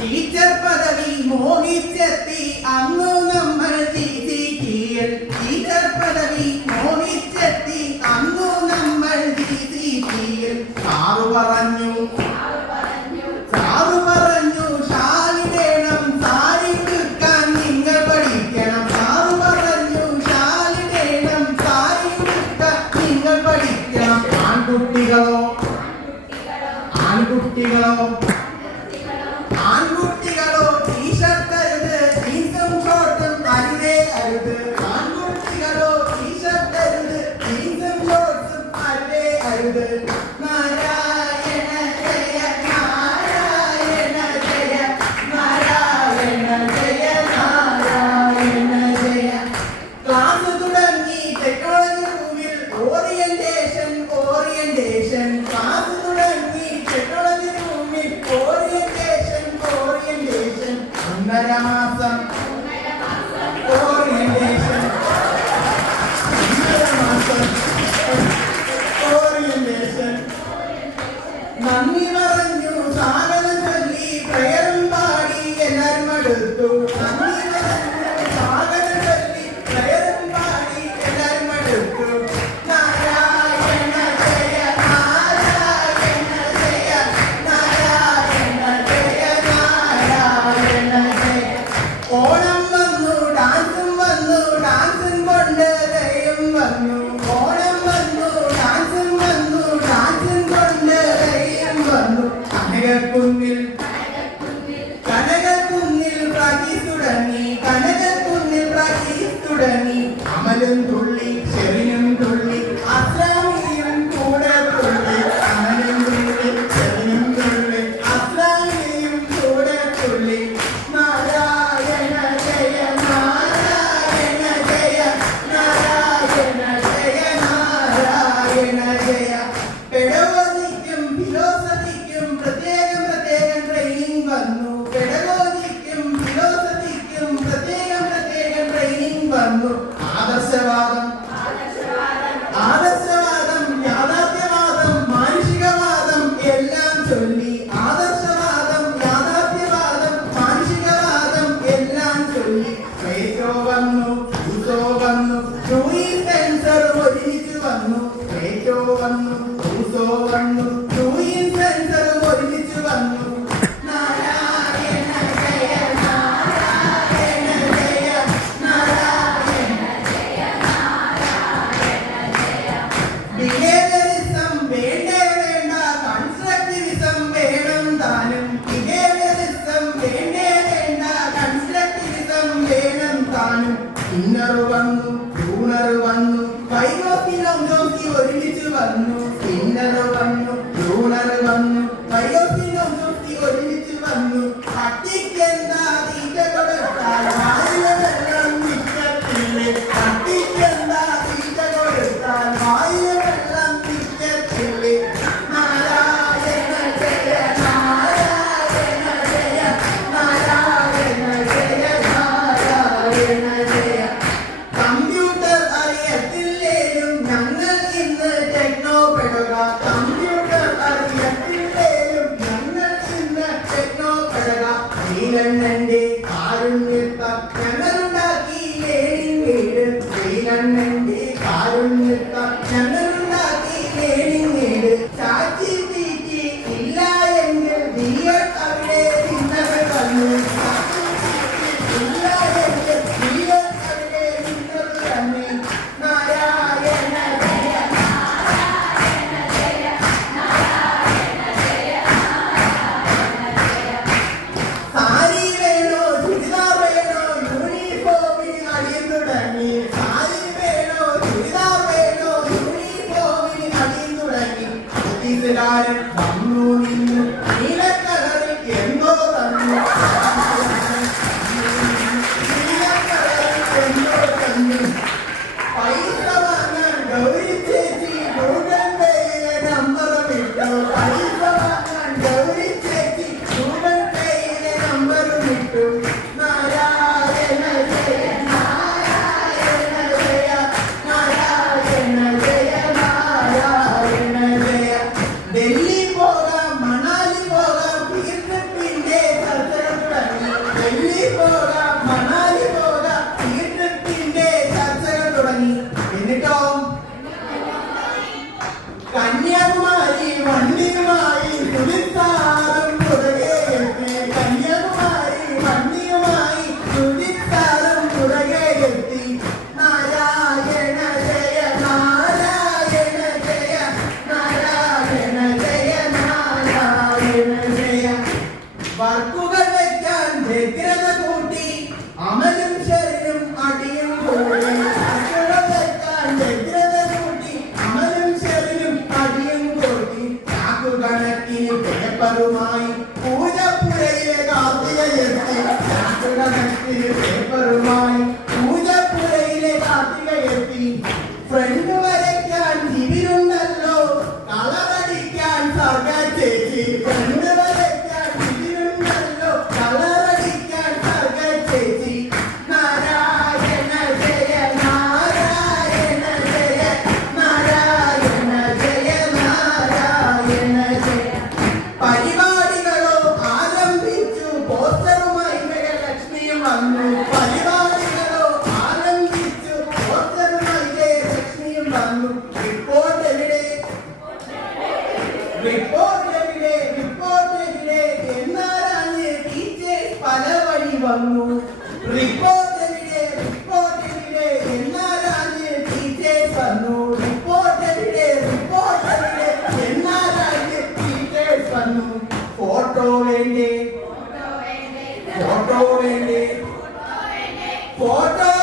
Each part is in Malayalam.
ടീച്ചർ പദവി മോഹിച്ചെത്തി. അന്നു നമ്മൾ ജിജിക്കിയൽ ടീച്ചർ പദവി മോഹിച്ചെത്തി. അന്നു നമ്മൾ ജിജിക്കിയൽ ആറു പറഞ്ഞു 띠가로 안국 띠가로 หนังนี่น่า कारुण्यता कनल നിഗ്രത കൂട്ടി അമലും ശരീരം അടിയും കൂടി. നിഗ്രത കൂട്ടി അമലും ശരീരം അടിയും കൂട്ടി ചാക്കുകണക്കിന് പേപ്പറുമായി പൂജപ്പുരയെ കാത്തികയെത്തി ചാക്കുകണക്കിന് പേപ്പറുമായി പൂജപ്പുരയിലെ കാത്തികയെത്തി ഫ്രണ്ട് വരയ്ക്കാൻ ജിവിലുണ്ടല്ലോ കളറടിക്കാൻ സർഗ ചേച്ചി. porta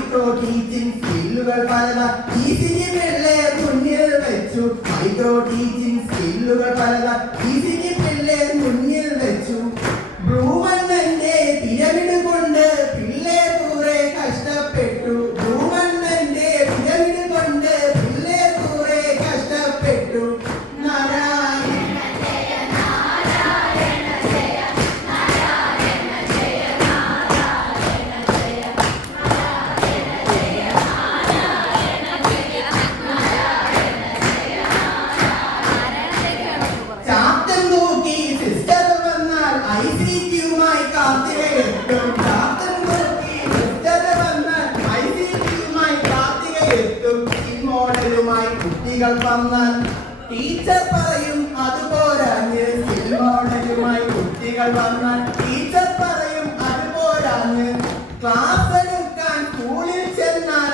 മൈക്രോടീച്ചിങ് സ്കില്ലുകൾ പലത ഈ സിനിമയിലെ മുന്നിൽ വെച്ചു. മൈക്രോടീച്ചിങ് സ്കില്ലുകൾ പലത കുട്ടികൾ ടീച്ചർ പറയും അതുപോലാന്ന് ക്ലാസ് എടുക്കാൻ സ്കൂളിൽ ചെന്നാൽ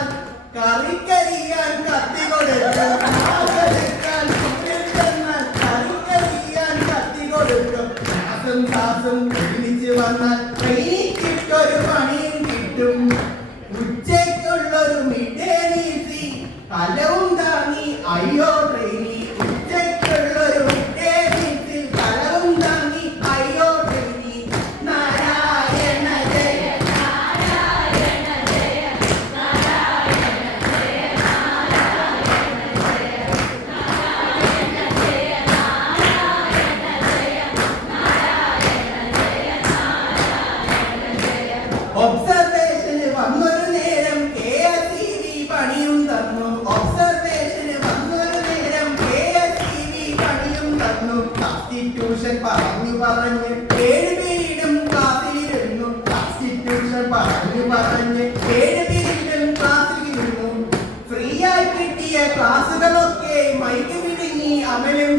കറിക്കരിയാൻ കത്തി കൊടുക്കും. ക്ലാസ് എടുക്കാൻ സ്കൂളിൽ ചെന്നാൽ കറിക്കരിയാൻ കത്തി കൊടുക്കും. ക്ലാസും ക്ലാസും വന്നാൽ ട്രെയിനിക്കിട്ടൊരു പണിയും കിട്ടും. ഉച്ചയ്ക്കുള്ളൊരു മിഡേ നീസി ഹലോ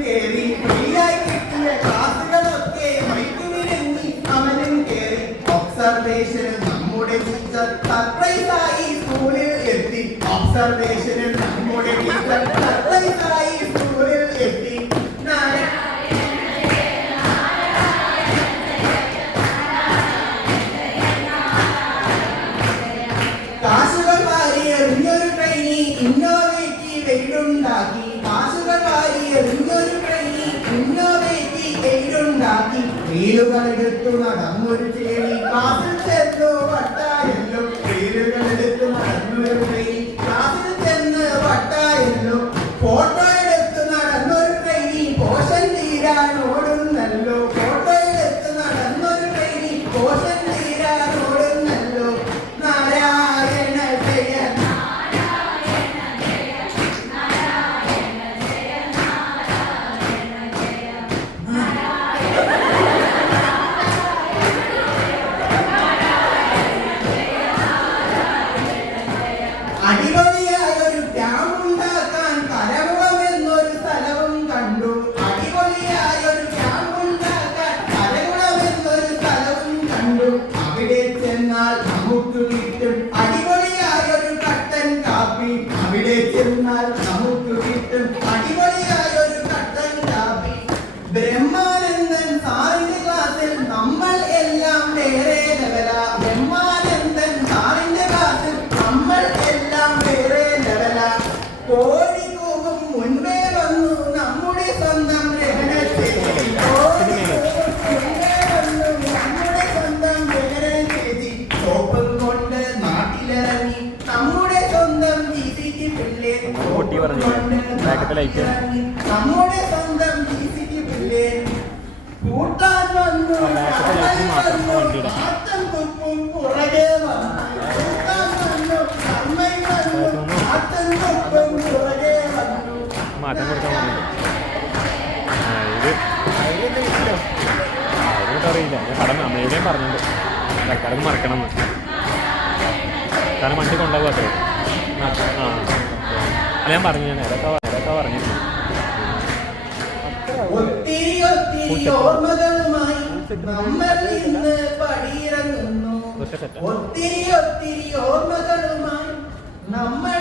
കേറി ഫ്രീയായി കിട്ടിയ ക്ലാസുകളൊക്കെ മൈക്കുവിനെങ്ങി അവനും കേറി. ഒബ്സർവേഷനിൽ നമ്മുടെ ടീച്ചർ സർപ്രൈസായി സ്കൂളിൽ എത്തി. ഒബ്സർവേഷനിൽ നമ്മുടെ ടീച്ചർ സർപ്രൈസായി വീലുകളെടുത്തു നടന്നൊരു ചേരി കാസിൽ ചെന്നു വട്ടായല്ലോ വീലുകളെടുത്തു അവിടെ ചെന്നാൽ നമുക്കുള്ളിൽ ലൈറ്റ് മാറ്റം കൊടുക്കാൻ അറിയില്ല കടം അമ്മയുടെയും പറഞ്ഞിട്ടുണ്ട്. തൽക്കാലം മറക്കണം എന്ന്. കാരണം വണ്ടി കൊണ്ടുപോകാത്രേ ആ. ഞാൻ പറഞ്ഞു ഞാൻ നേരത്തെ പറഞ്ഞിരുന്നത് ഒത്തിരി ഒത്തിരി ഓർമ്മകളുമായി നമ്മൾ ഇന്ന് പടിയിറങ്ങുന്നു. ഒത്തിരി ഒത്തിരി ഓർമ്മകളുമായി നമ്മൾ